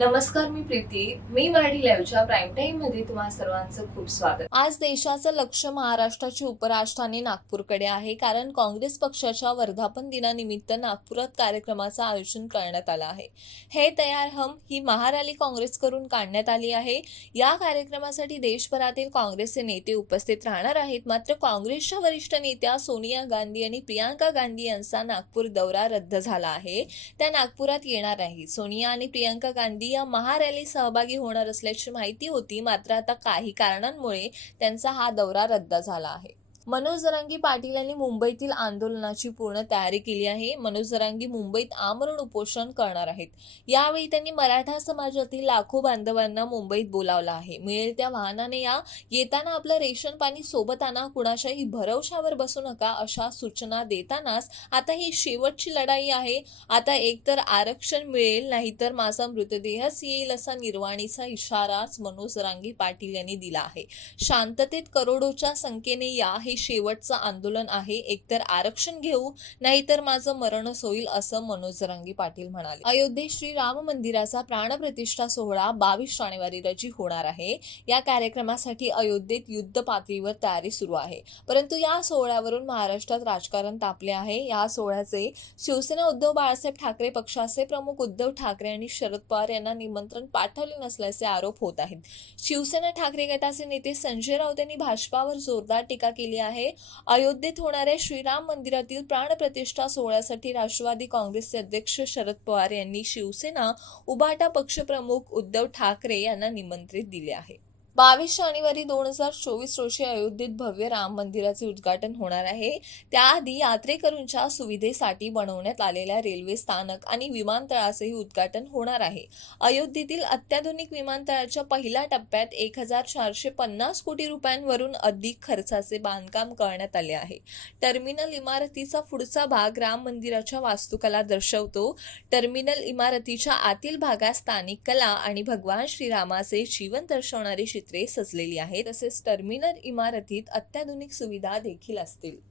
नमस्कार मी प्रीती. मी मराठी लाईव्हच्या प्राईम टाईममध्ये तुम्हा सर्वांचं खूप स्वागत. आज देशाचं लक्ष महाराष्ट्राची उपराजधानी नागपूरकडे आहे. कारण काँग्रेस पक्षाच्या वर्धापन दिनानिमित्त नागपुरात कार्यक्रमाचं आयोजन करण्यात आलं आहे. हे तयार हम ही महारॅली काँग्रेसकडून काढण्यात आली आहे. या कार्यक्रमासाठी देशभरातील काँग्रेसचे नेते उपस्थित राहणार आहेत. मात्र काँग्रेसच्या वरिष्ठ नेत्या सोनिया गांधी आणि प्रियांका गांधी यांचा नागपूर दौरा रद्द झाला आहे. त्या नागपुरात येणार नाही सोनिया आणि प्रियांका गांधी या महारॅली सहभागी होणार असल्याची माहिती होती मात्र आता काही कारणांमुळे त्यांचा हा दौरा रद्द झाला आहे. मनोज जरांगी पाटील यांनी मुंबईतील आंदोलनाची पूर्ण तयारी केली आहे. मनोज जरांगी मुंबईत आमरण उपोषण करणार आहेत. यावेळी त्यांनी मराठा समाजातील लाखो बांधवांना मुंबईत बोलावलं आहे. मिळेल त्या वाहनाने या. येताना आपलं रेशन पाणी सोबत आणा कुणाच्याही भरवशावर बसू नका अशा सूचना देतानाच आता ही शेवटची लढाई आहे. आता एकतर आरक्षण मिळेल नाहीतर माझा मृतदेहच येईल असा निर्वाणीचा इशाराच मनोज रांगी पाटील यांनी दिला आहे. शांततेत करोडोच्या संख्येने या हे शेवटचं आंदोलन आहे. एकतर आरक्षण घेऊ नाहीतर माझं मरणच होईल असं मनोज रंगी पाटील म्हणाले. अयोध्येत श्री राम मंदिराचा प्राणप्रतिष्ठा सोहळा बावीस जानेवारी रोजी होणार आहे. या कार्यक्रमासाठी अयोध्येत युद्ध पातळीवर तयारी सुरू आहे. परंतु या सोहळ्यावरून महाराष्ट्रात राजकारण तापले आहे. या सोहळ्याचे शिवसेना उद्धव बाळासाहेब ठाकरे पक्षाचे प्रमुख उद्धव ठाकरे आणि शरद पवार यांना निमंत्रण पाठवले नसल्याचे आरोप होत आहेत. शिवसेना ठाकरे गटाचे नेते संजय राऊत यांनी भाजपावर जोरदार टीका केली आहे. अयोध्येत होणाऱ्या श्रीराम मंदिरातील प्राणप्रतिष्ठा सोहळ्यासाठी राष्ट्रवादी काँग्रेसचे अध्यक्ष शरद पवार यांनी शिवसेना उभाटा पक्षप्रमुख उद्धव ठाकरे यांना निमंत्रित दिले आहे. बावीस जानेवारी दोन हजार चोवीस रोजी अयोध्येत भव्य राम मंदिराचे उद्घाटन होणार आहे. त्याआधी यात्रेकरूंच्या सुविधेसाठी बनवण्यात आलेल्या रेल्वे स्थानक आणि विमानतळाचेही उद्घाटन होणार आहे. अयोध्येतील अत्याधुनिक विमानतळाच्या पहिल्या टप्प्यात एक हजार चारशे पन्नास कोटी रुपयांवरून अधिक खर्चाचे बांधकाम करण्यात आले आहे. टर्मिनल इमारतीचा पुढचा भाग राम मंदिराच्या वास्तुकला दर्शवतो. टर्मिनल इमारतीच्या आतील भागात स्थानिक कला आणि भगवान श्रीरामाचे जीवन दर्शवणारे चित्रे सजलेली आहेत. तसेच टर्मिनल इमारतीत अत्याधुनिक सुविधा देखील असतील.